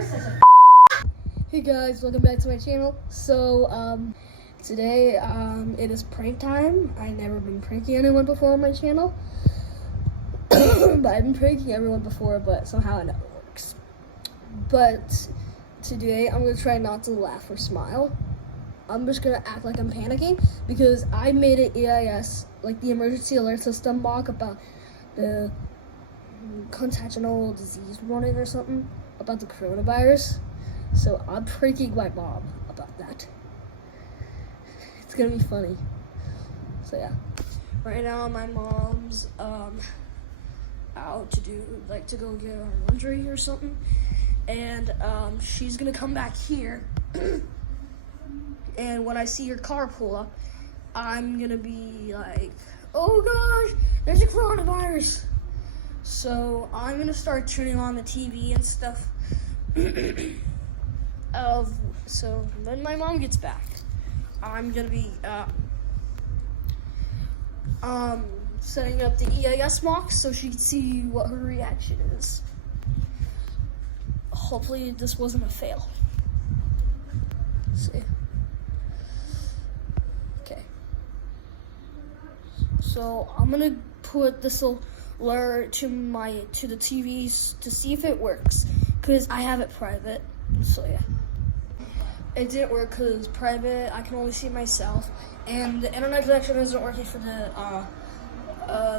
You're such a Hey guys, welcome back to my channel. So, today, it is prank time. I've never been pranking anyone before on my channel. But I've been pranking everyone before, but somehow it never works. But today, I'm gonna try not to laugh or smile. I'm just gonna act like I'm panicking because I made an EAS, like the emergency alert system mock about the contagious disease warning or something about the coronavirus. So I'm pranking my mom about that. It's gonna be funny. So yeah. Right now my mom's out to go get our laundry or something. And she's gonna come back here. And when I see her car pull up, I'm gonna be like, oh gosh, there's a coronavirus. So I'm gonna start turning on the TV and stuff. So when my mom gets back, I'm gonna be setting up the EAS mock so she can see what her reaction is. Hopefully this wasn't a fail. Let's see. Okay. So I'm gonna put this alert to the TVs to see if it works, because I have it private. So yeah. It didn't work because private, I can only see myself, and the internet connection isn't working for the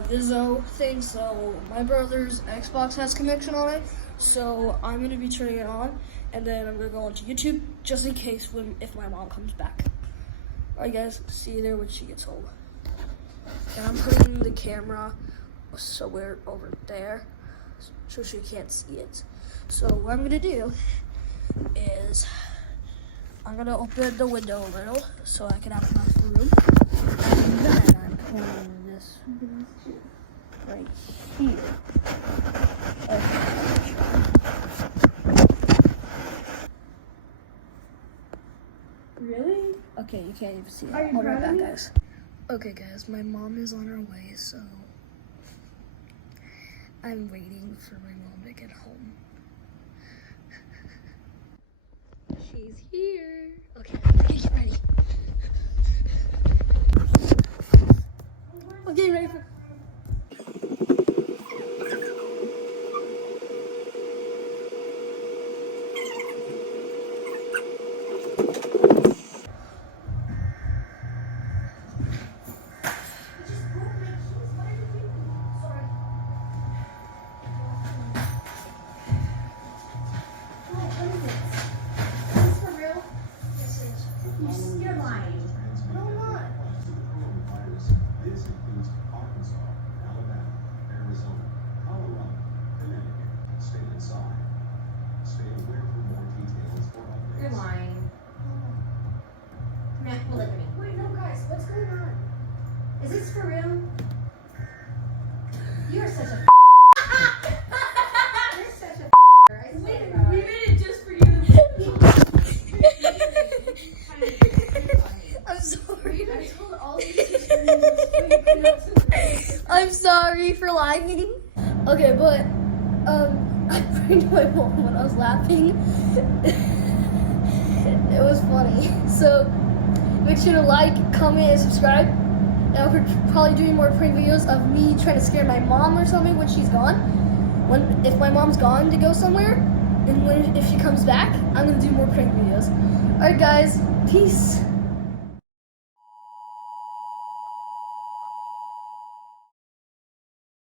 Vizzo thing, so my brother's Xbox has connection on it, so I'm going to be turning it on, and then I'm going to go onto YouTube, just in case if my mom comes back. Alright guys, see you there when she gets home. And I'm putting the camera somewhere over there, so she can't see it. So what I'm going to do is I'm gonna open the window a little so I can have enough room. And then I'm putting this right here. Really? Okay, you can't even see it. Are you I'll be right proud of back, me? guys. Okay, guys, my mom is on her way, so I'm waiting for my mom to get home. She's here. Okay, get ready. I'm getting ready for. You're lying. No, I'm not. This includes Arkansas, Alabama, Arizona, Colorado, Connecticut. Stay inside. Stay aware for more details or updates. You're lying. Matt, well, look at me. Wait, no, guys, what's going on? Is this for real? You're such a You're such a I swear to God. We made it just for you. I'm sorry. I told all these teachers. I'm sorry for lying. Okay, but I pranked my mom when I was laughing. It was funny. So make sure to like, comment, and subscribe. And I'll probably doing more prank videos of me trying to scare my mom or something when she's gone. If my mom's gone to go somewhere, and if she comes back, I'm gonna do more prank videos. Alright guys, peace.